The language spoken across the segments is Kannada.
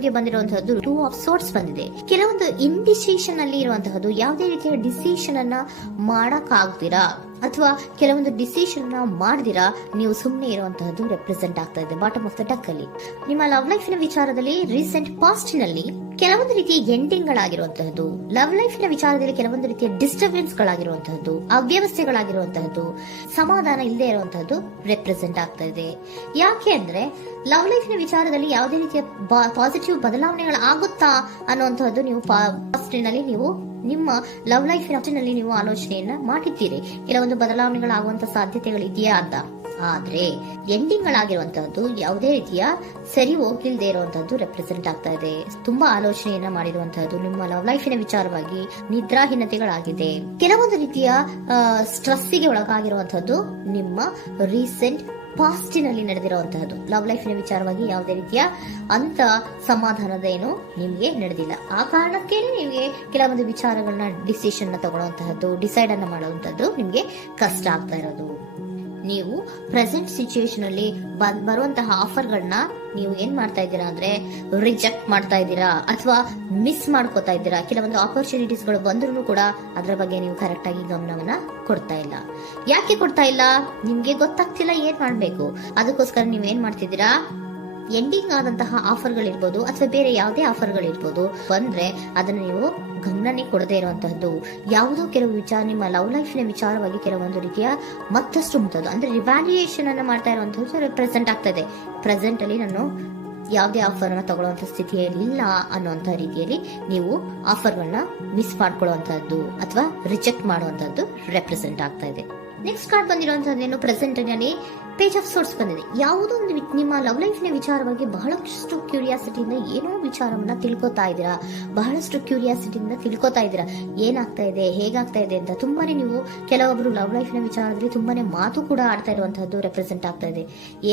ನಿಮ್ಗೆ ಬಂದಿರುವಂತಹದ್ದು 2 ಆಫ್ ಸೋರ್ಟ್ಸ್ ಬಂದಿದೆ. ಕೆಲವೊಂದು ಇಂಡಿಸಿಷನ್ ಅಲ್ಲಿ ಇರುವಂತಹದ್ದು, ಯಾವುದೇ ರೀತಿಯ ಡಿಸಿಷನ್ ಅನ್ನ ಮಾಡಕ್ ಆಗ್ದಿರಾ ಅಥವಾ ಕೆಲವೊಂದು ಡಿಸಿಷನ್ ಮಾಡ್ದಿರಾ ನೀವು ಸುಮ್ಮನೆ ಇರುವಂತಹದ್ದು ರೆಪ್ರೆಸೆಂಟ್ ಆಗ್ತಾ ಇದೆ ಬಾಟಮ್ ಆಫ್ ದ ಡಕ್ ಅಲ್ಲಿ. ನಿಮ್ಮ ಲವ್ ಲೈಫಿನ ವಿಚಾರದಲ್ಲಿ ರೀಸೆಂಟ್ ಪಾಸ್ಟ್ ನಲ್ಲಿ ಕೆಲವೊಂದು ರೀತಿಯ ಎಂಡಿಂಗ್ ಗಳಾಗಿರುವಂತಹದ್ದು, ಲವ್ ಲೈಫಿನ ವಿಚಾರದಲ್ಲಿ ಕೆಲವೊಂದು ರೀತಿಯ ಡಿಸ್ಟರ್ಬೆನ್ಸ್ ಗಳಾಗಿರುವಂತಹದ್ದು, ಅವ್ಯವಸ್ಥೆಗಳಾಗಿರುವಂತಹದ್ದು, ಸಮಾಧಾನ ಇಲ್ಲದೆ ಇರುವಂತಹದ್ದು ರೆಪ್ರೆಸೆಂಟ್ ಆಗ್ತಾ ಇದೆ. ಯಾಕೆ ಅಂದ್ರೆ ಲವ್ ಲೈಫಿನ ವಿಚಾರದಲ್ಲಿ ಯಾವುದೇ ರೀತಿಯ ಪಾಸಿಟಿವ್ ಬದಲಾವಣೆಗಳಾಗುತ್ತಾ ಅನ್ನುವಂತಹದ್ದು ನೀವು ಪಾಸ್ಟ್ ನಲ್ಲಿ ನೀವು ನಿಮ್ಮ ಲವ್ ಲೈಫಿನಲ್ಲಿ ನೀವು ಆಲೋಚನೆಯನ್ನ ಮಾಡಿದ್ದೀರಿ, ಕೆಲವೊಂದು ಬದಲಾವಣೆಗಳಾಗುವಂತ ಸಾಧ್ಯತೆಗಳಿದೆಯಾ ಅಂತ. ಆದ್ರೆ ಎಂಡಿಂಗ್ ಗಳಾಗಿರುವಂತಹದ್ದು ಯಾವುದೇ ರೀತಿಯ ಸರಿ ಹೋಗಿಲ್ದೇ ಇರುವಂತಹದ್ದು ರೆಪ್ರೆಸೆಂಟ್ ಆಗ್ತಾ ಇದೆ. ತುಂಬಾ ಆಲೋಚನೆಯನ್ನ ಮಾಡಿರುವಂತಹದ್ದು ನಿಮ್ಮ ಲವ್ ಲೈಫಿನ ವಿಚಾರವಾಗಿ ನಿದ್ರಾಹೀನತೆಗಳಾಗಿದೆ. ಕೆಲವೊಂದು ರೀತಿಯ ಸ್ಟ್ರೆಸ್ಸಿಗೆ ಒಳಗಾಗಿರುವಂತಹದ್ದು ನಿಮ್ಮ ರೀಸೆಂಟ್ ಪಾಸ್ಟಿನಲ್ಲಿ ನಡೆದಿರುವಂತಹದ್ದು. ಲವ್ ಲೈಫಿನ ವಿಚಾರವಾಗಿ ಯಾವುದೇ ರೀತಿಯ ಅಂತ ಸಮಾಧಾನದ ಏನು ನಿಮ್ಗೆ ನಡೆದಿಲ್ಲ. ಆ ಕಾರಣಕ್ಕೇನೆ ನಿಮ್ಗೆ ಕೆಲವೊಂದು ವಿಚಾರಗಳನ್ನ ಡಿಸಿಷನ್ ತಗೊಳ್ಳುವಂತಹದ್ದು, ಡಿಸೈಡ್ ಅನ್ನ ಮಾಡುವಂತಹದ್ದು ನಿಮ್ಗೆ ಕಷ್ಟ ಆಗ್ತಾ ಇರೋದು. ನೀವು ಪ್ರೆಸೆಂಟ್ ಸಿಚುಯೇಷನ್ ಅಲ್ಲಿ ಬರುವಂತಹ ಆಫರ್ಗಳನ್ನ ನೀವು ಏನ್ ಮಾಡ್ತಾ ಇದ್ದೀರಾ ಅಂದ್ರೆ ರಿಜೆಕ್ಟ್ ಮಾಡ್ತಾ ಇದ್ದೀರಾ ಅಥವಾ ಮಿಸ್ ಮಾಡ್ಕೋತಾ ಇದ್ದೀರಾ. ಕೆಲವೊಂದು ಆಪರ್ಚುನಿಟೀಸ್ ಗಳು ಬಂದ್ರೂ ಕೂಡ ಅದರ ಬಗ್ಗೆ ನೀವು ಕರೆಕ್ಟ್ ಆಗಿ ಗಮನವನ್ನ ಕೊಡ್ತಾ ಇಲ್ಲ. ಯಾಕೆ ಕೊಡ್ತಾ ಇಲ್ಲ? ನಿಮ್ಗೆ ಗೊತ್ತಾಗ್ತಿಲ್ಲ ಏನ್ ಮಾಡ್ಬೇಕು. ಅದಕ್ಕೋಸ್ಕರ ನೀವ್ ಏನ್ ಮಾಡ್ತಿದ್ದೀರಾ, ಎಂಡಿಂಗ್ ಆದಂತಹ ಆಫರ್ಗಳಿರ್ಬೋದು ಅಥವಾ ಬೇರೆ ಯಾವುದೇ ಆಫರ್ಗಳಿರ್ಬೋದು ಬಂದ್ರೆ ಅದನ್ನ ನೀವು ಗಮನನೇ ಕೊಡದೇ ಇರುವಂತಹದ್ದು. ಯಾವುದೋ ಕೆಲವು ವಿಚಾರ ನಿಮ್ಮ ಲವ್ ಲೈಫಿನ ವಿಚಾರವಾಗಿ ಕೆಲವೊಂದು ರೀತಿಯ ಮತ್ತಷ್ಟು ಮುಟ್ಟೋದು ಅಂದ್ರೆ ರಿವ್ಯಾಲ್ಯೂಯೇಷನ್ ಅನ್ನ ಮಾಡ್ತಾ ಇರುವಂತಹದ್ದು ರೆಪ್ರೆಸೆಂಟ್ ಆಗ್ತಾ ಇದೆ. ಪ್ರೆಸೆಂಟ್ ಅಲ್ಲಿ ನಾನು ಯಾವುದೇ ಆಫರ್ ಅನ್ನ ತಗೊಳ್ಳುವಂತ ಸ್ಥಿತಿಯಲ್ಲಿ ಇಲ್ಲ ಅನ್ನುವಂತ ರೀತಿಯಲ್ಲಿ ನೀವು ಆಫರ್ಗಳನ್ನ ಮಿಸ್ ಮಾಡ್ಕೊಳ್ಳುವಂತಹದ್ದು ಅಥವಾ ರಿಜೆಕ್ಟ್ ಮಾಡುವಂತಹದ್ದು ರೆಪ್ರೆಸೆಂಟ್ ಆಗ್ತಾ ಇದೆ. ನೆಕ್ಸ್ಟ್ ಕಾರ್ಡ್ ಬಂದಿರುವಂತಹದ್ದೇನು, ಪ್ರೆಸೆಂಟ್ ನಲ್ಲಿ ಪೇಜ್ ಆಫ್ ಸೋರ್ಟ್ಸ್ ಬಂದಿದೆ. ಯಾವುದೋ ಒಂದು ನಿಮ್ಮ ಲವ್ ಲೈಫಿನ ವಿಚಾರವಾಗಿ ಬಹಳಷ್ಟು ಕ್ಯೂರಿಯಾಸಿಟಿಯಿಂದ ಏನೋ ವಿಚಾರವನ್ನ ತಿಳ್ಕೊತಾ ಇದ್ದೀರಾ, ಬಹಳಷ್ಟು ಕ್ಯೂರಿಯಾಸಿಟಿಯಿಂದ ತಿಳ್ಕೊತಾ ಇದ್ದೀರಾ ಏನಾಗ್ತಾ ಇದೆ, ಹೇಗಾಗ್ತಾ ಇದೆ ಅಂತ. ತುಂಬಾನೇ ನೀವು ಕೆಲವೊಬ್ರು ಲವ್ ಲೈಫಿನ ವಿಚಾರದಲ್ಲಿ ತುಂಬಾನೇ ಮಾತು ಕೂಡ ಆಡ್ತಾ ಇರುವಂತಹದ್ದು ರೆಪ್ರೆಸೆಂಟ್ ಆಗ್ತಾ ಇದೆ.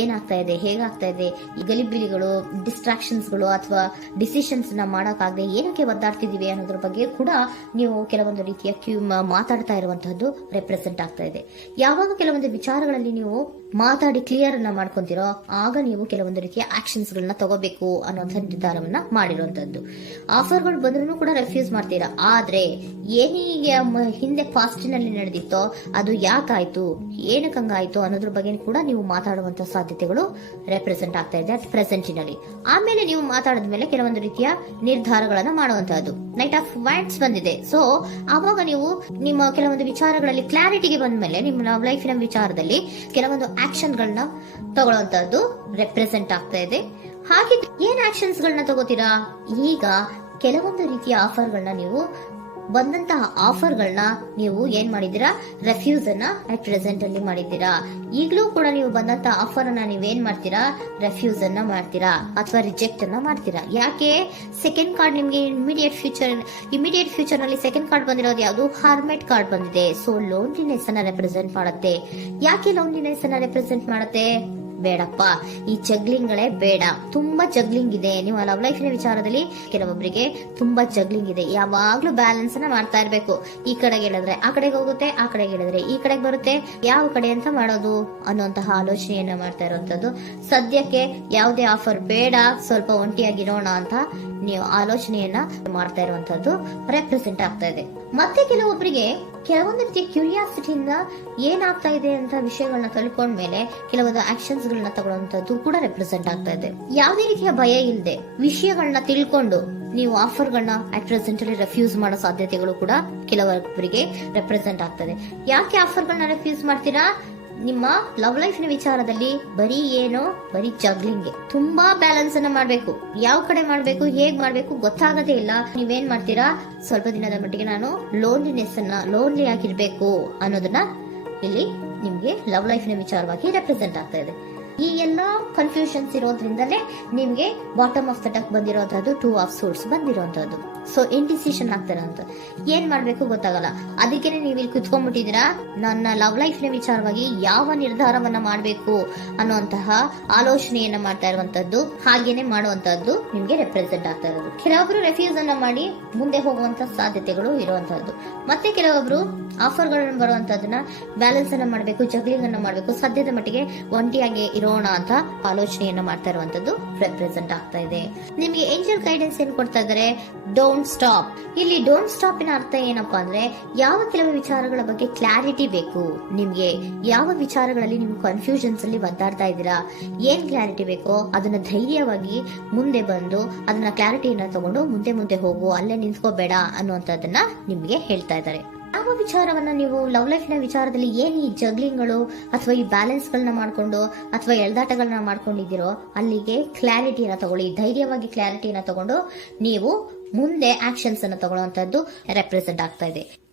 ಏನಾಗ್ತಾ ಇದೆ, ಹೇಗಾಗ್ತಾ ಇದೆ, ಈ ಗಲಿಬಿಲಿಗಳು, ಡಿಸ್ಟ್ರಾಕ್ಷನ್ಸ್ ಗಳು ಅಥವಾ ಡಿಸಿಷನ್ಸ್ ನ ಮಾಡಕ್ಕಾಗದೆ ಏನಕ್ಕೆ ಒದ್ದಾಡ್ತಿದೀವಿ ಅನ್ನೋದ್ರ ಬಗ್ಗೆ ಕೂಡ ನೀವು ಕೆಲವೊಂದು ರೀತಿಯ ಮಾತಾಡ್ತಾ ಇರುವಂತಹದ್ದು ರೆಪ್ರೆಸೆಂಟ್ ಆಗ್ತಾ ಇದೆ. ಯಾವಾಗ ಕೆಲವೊಂದು ವಿಚಾರಗಳಲ್ಲಿ ನೀವು ಮಾತಾಡಿ ಕ್ಲಿಯರ್ ಅನ್ನ ಮಾಡ್ಕೊಂತೀರೋ ಆಗ ನೀವು ಕೆಲವೊಂದು ರೀತಿಯ ಆಕ್ಷನ್ಸ್ ಗಳನ್ನ ತಗೋಬೇಕು ಅನ್ನುವಂಥ ನಿರ್ಧಾರವನ್ನ ಮಾಡಿರುವಂತದ್ದು. ಆಫರ್ಗಳು ಬಂದ್ರೂ ಕೂಡ ರೆಫ್ಯೂಸ್ ಮಾಡ್ತೀರಾ. ಆದ್ರೆ ಏನೀಗ ಹಿಂದೆ ಪಾಸ್ಟಿನಲ್ಲಿ ನಡೆದಿತ್ತೋ ಅದು ಯಾಕಾಯ್ತು, ಏನಕ್ಕೆ ಹಂಗಾಯ್ತು ಅನ್ನೋದ್ರ ಬಗ್ಗೆ ಕೂಡ ನೀವು ಮಾತಾಡುವಂತ ಸಾಧ್ಯತೆಗಳು ರೆಪ್ರೆಸೆಂಟ್ ಆಗ್ತಾ ಇದೆ ಅಟ್ ಪ್ರೆಸೆಂಟಿನಲ್ಲಿ. ಆಮೇಲೆ ನೀವು ಮಾತಾಡಿದ್ಮೇಲೆ ಕೆಲವೊಂದು ರೀತಿಯ ನಿರ್ಧಾರಗಳನ್ನ ಮಾಡುವಂತಹದ್ದು. ನೈಟ್ ಆಫ್ ವ್ಯಾಂಡ್ಸ್ ಬಂದಿದೆ. ಸೊ ಆವಾಗ ನೀವು ನಿಮ್ಮ ಕೆಲವೊಂದು ವಿಚಾರಗಳಲ್ಲಿ ಕ್ಲಾರಿಟಿಗೆ ಬಂದ್ಮೇಲೆ ನಿಮ್ಮ ಲವ್ ಲೈಫಿನ ವಿಚಾರದಲ್ಲಿ ಕೆಲವೊಂದು ಆಕ್ಷನ್ ಗಳನ್ನ ತಗೊಳ್ಳುವಂತಹದ್ದು ರೆಪ್ರೆಸೆಂಟ್ ಆಗ್ತಾ ಇದೆ. ಹಾಗೆ ಏನ್ ಆಕ್ಷನ್ಸ್ ಗಳನ್ನ ತಗೋತೀರಾ, ಈಗ ಕೆಲವೊಂದು ರೀತಿಯ ಆಫರ್ಗಳನ್ನ ನೀವು ಬಂದಂತಹ ಆಫರ್ಗಳನ್ನ ನೀವು ಏನ್ ಮಾಡಿದೀರಾ, ರೆಫ್ಯೂಸ್ ಅನ್ನ ಅಟ್ ಪ್ರೆಸೆಂಟ್ ಅಲ್ಲಿ ಮಾಡಿದ್ದೀರಾ. ಈಗಲೂ ಕೂಡ ನೀವು ಬಂದಂತಹ ಆಫರ್ ಅನ್ನ ನೀವೇನ್ ಮಾಡ್ತೀರಾ, ರೆಫ್ಯೂಸ್ ಅನ್ನ ಮಾಡ್ತೀರಾ ಅಥವಾ ರಿಜೆಕ್ಟ್ ಅನ್ನ ಮಾಡ್ತೀರಾ. ಯಾಕೆ? ಸೆಕೆಂಡ್ ಕಾರ್ಡ್ ನಿಮ್ಗೆ ಇಮಿಡಿಯೇಟ್ ಫ್ಯೂಚರ್ ನಲ್ಲಿ ಸೆಕೆಂಡ್ ಕಾರ್ಡ್ ಬಂದಿರೋದು ಯಾವುದು, ಹಾರ್ಮೆಟ್ ಕಾರ್ಡ್ ಬಂದಿದೆ. ಸೊ ಲೋನ್ಲಿನೆಸ್ ಅನ್ನ ರೆಪ್ರೆಸೆಂಟ್ ಮಾಡುತ್ತೆ. ಯಾಕೆ ಲೋನ್ಲಿನೆಸ್ ಅನ್ನ ರೆಪ್ರೆಸೆಂಟ್ ಮಾಡುತ್ತೆ? ಬೇಡಪ್ಪ, ಈ ಜಗ್ಲಿಂಗ್ ಗಳೇ ಬೇಡ. ತುಂಬಾ ಜಗ್ಲಿಂಗ್ ಇದೆ ನೀವು ಲವ್ ಲೈಫಿನ ವಿಚಾರದಲ್ಲಿ. ಕೆಲವೊಬ್ಬರಿಗೆ ತುಂಬಾ ಜಗ್ಲಿಂಗ್ ಇದೆ. ಯಾವಾಗ್ಲೂ ಬ್ಯಾಲೆನ್ಸ್ ಅನ್ನ ಮಾಡ್ತಾ ಇರ್ಬೇಕು. ಈ ಕಡೆಗೆ ಹೇಳಿದ್ರೆ ಆ ಕಡೆಗೆ ಹೋಗುತ್ತೆ, ಆ ಕಡೆಗೆ ಹೇಳಿದ್ರೆ ಈ ಕಡೆಗೆ ಬರುತ್ತೆ. ಯಾವ ಕಡೆ ಅಂತ ಮಾಡೋದು ಅನ್ನುವಂತಹ ಆಲೋಚನೆಯನ್ನ ಮಾಡ್ತಾ ಇರುವಂತದ್ದು. ಸದ್ಯಕ್ಕೆ ಯಾವುದೇ ಆಫರ್ ಬೇಡ, ಸ್ವಲ್ಪ ಒಂಟಿಯಾಗಿರೋಣ ಅಂತ ನೀವು ಆಲೋಚನೆಯನ್ನ ಮಾಡ್ತಾ ಇರುವಂತದ್ದು ರೆಪ್ರೆಸೆಂಟ್ ಆಗ್ತಾ ಇದೆ. ಮತ್ತೆ ಕೆಲವೊಬ್ಬರಿಗೆ ಕೆಲವೊಂದು ರೀತಿಯ ಕ್ಯೂರಿಯಾಸಿಟಿಯಿಂದ ಏನಾಗ್ತಾ ಇದೆ ಅಂತ ವಿಷಯಗಳನ್ನ ತಿಳ್ಕೊಂಡ್ಮೇಲೆ ಕೆಲವೊಂದು ಆಕ್ಷನ್ಸ್ ಗಳನ್ನ ತಗೊಳ್ಳುವಂತದ್ದು ಕೂಡ ರೆಪ್ರೆಸೆಂಟ್ ಆಗ್ತಾ ಇದೆ. ಯಾವುದೇ ರೀತಿಯ ಭಯ ಇಲ್ಲದೆ ವಿಷಯಗಳನ್ನ ತಿಳ್ಕೊಂಡು ನೀವು ಆಫರ್ಗಳನ್ನ ಅಟ್ ಪ್ರೆಸೆಂಟ್ ಅಲ್ಲಿ ರೆಫ್ಯೂಸ್ ಮಾಡೋ ಸಾಧ್ಯತೆಗಳು ಕೂಡ ಕೆಲವೊಬ್ಬರಿಗೆ ರೆಪ್ರೆಸೆಂಟ್ ಆಗ್ತದೆ. ಯಾಕೆ ಆಫರ್ಗಳನ್ನ ರೆಫ್ಯೂಸ್ ಮಾಡ್ತೀರಾ? ನಿಮ್ಮ ಲವ್ ಲೈಫಿನ ವಿಚಾರದಲ್ಲಿ ಬರೀ ಜಗ್ಲಿಂಗ್, ತುಂಬಾ ಬ್ಯಾಲೆನ್ಸ್ ಅನ್ನ ಮಾಡ್ಬೇಕು. ಯಾವ ಕಡೆ ಮಾಡ್ಬೇಕು, ಹೇಗ್ ಮಾಡ್ಬೇಕು ಗೊತ್ತಾಗದೇ ಇಲ್ಲ. ನೀವೇನ್ ಮಾಡ್ತೀರಾ, ಸ್ವಲ್ಪ ದಿನದ ಮಟ್ಟಿಗೆ ನಾನು ಲೋನ್ಲಿ ಆಗಿರ್ಬೇಕು ಅನ್ನೋದನ್ನ ಇಲ್ಲಿ ನಿಮ್ಗೆ ಲವ್ ಲೈಫಿನ ವಿಚಾರವಾಗಿ ರೆಪ್ರೆಸೆಂಟ್ ಆಗ್ತಾ ಇದೆ. ಈ ಎಲ್ಲಾ ಕನ್ಫ್ಯೂಷನ್ಸ್ ಇರೋದ್ರಿಂದಲೇ ನಿಮ್ಗೆ ಬಾಟಮ್ ಆಫ್ ದ ಡಕ್ ಬಂದಿರೋಂಥದ್ದು 2 ಆಫ್ ಸೋರ್ಟ್ಸ್ ಬಂದಿರೋಂಥದ್ದು. ಸೊ ಇಂಡಿಸಿಷನ್ ಆಗ್ತಾರ ಅಂತ ಏನ್ ಮಾಡ್ಬೇಕು ಗೊತ್ತಾಗಲ್ಲ. ಅದಕ್ಕೇನೆ ನೀವು ಇಲ್ಲಿ ಕುತ್ಕೊಂಡ್ಬಿಟ್ಟಿದ್ದೀರಾ, ನನ್ನ ಲವ್ ಲೈಫ್ ನ ವಿಚಾರವಾಗಿ ಯಾವ ನಿರ್ಧಾರವನ್ನ ಮಾಡ್ಬೇಕು ಅನ್ನುವಂತಹ ಆಲೋಚನೆಯನ್ನ ಮಾಡ್ತಾ ಇರುವಂತದ್ದು, ಹಾಗೇನೆ ಮಾಡುವಂತದ್ದು ನಿಮ್ಗೆ ರೆಪ್ರೆಸೆಂಟ್ ಆಗ್ತಾ ಇರೋದು. ಕೆಲವೊಬ್ರು ರೆಫ್ಯೂಸ್ ಅನ್ನ ಮಾಡಿ ಮುಂದೆ ಹೋಗುವಂತ ಸಾಧ್ಯತೆಗಳು ಇರುವಂತದ್ದು. ಮತ್ತೆ ಕೆಲವೊಬ್ರು ಆಫರ್ ಗಳನ್ನ ಬರುವಂತದನ್ನ ಬ್ಯಾಲೆನ್ಸ್ ಅನ್ನ ಮಾಡಬೇಕು, ಜಗ್ಲಿಂಗ್ ಅನ್ನ ಮಾಡಬೇಕು, ಸದ್ಯದ ಮಟ್ಟಿಗೆ ಒಂಟಿಯಾಗಿ ಇರೋ ಇರೋಣ ಅಂತ ಆಲೋಚನೆಯನ್ನ ಮಾಡ್ತಾ ಇರುವಂತದ್ದು ರೆಪ್ರೆಸೆಂಟ್ ಆಗ್ತಾ ಇದೆ. ನಿಮ್ಗೆ ಏಂಜಲ್ ಗೈಡೆನ್ಸ್ ಏನ್ ಕೊಡ್ತಾ ಇದ್ದಾರೆ? Don't stop. ಇಲ್ಲಿ ಡೋಂಟ್ ಸ್ಟಾಪ್ ನ ಅರ್ಥ ಏನಪ್ಪಾ ಅಂದ್ರೆ, ಯಾವ ಕೆಲವು ವಿಚಾರಗಳ ಬಗ್ಗೆ ಕ್ಲಾರಿಟಿ ಬೇಕು ನಿಮ್ಗೆ, ಯಾವ ವಿಚಾರಗಳಲ್ಲಿ ನಿಮ್ಗೆ ಕನ್ಫ್ಯೂಷನ್ಸ್ ಅಲ್ಲಿ ಒದ್ದಾಡ್ತಾ ಇದ್ದೀರಾ, ಏನ್ ಕ್ಲಾರಿಟಿ ಬೇಕೋ ಅದನ್ನ ಧೈರ್ಯವಾಗಿ ಮುಂದೆ ಬಂದು ಅದನ್ನ ಕ್ಲಾರಿಟಿಯನ್ನ ತಗೊಂಡು ಮುಂದೆ ಹೋಗು, ಅಲ್ಲೇ ನಿಂತ್ಕೋಬೇಡ ಅನ್ನುವಂಥದ್ದನ್ನ ನಿಮ್ಗೆ ಹೇಳ್ತಾ ಇದ್ದಾರೆ. ಯಾವ ವಿಚಾರವನ್ನ ನೀವು ಲವ್ ಲೈಫ್ ನ ವಿಚಾರದಲ್ಲಿ ಏನ್ ಈ ಜಗ್ಲಿಂಗ್ಗಳು ಅಥವಾ ಈ ಬ್ಯಾಲೆನ್ಸ್ ಗಳನ್ನ ಮಾಡ್ಕೊಂಡು ಅಥವಾ ಎಳ್ದಾಟಗಳನ್ನ ಮಾಡ್ಕೊಂಡಿದ್ದೀರೋ ಅಲ್ಲಿಗೆ ಕ್ಲಾರಿಟಿಯನ್ನ ತಗೊಳ್ಳಿ, ಧೈರ್ಯವಾಗಿ ಕ್ಲಾರಿಟಿಯನ್ನ ತಗೊಂಡು ನೀವು ಮುಂದೆ ಆಕ್ಷನ್ಸ್ ಅನ್ನ ತಗೊಳ್ಳುವಂತದ್ದು ರೆಪ್ರೆಸೆಂಟ್ ಆಗ್ತಾ ಇದೆ.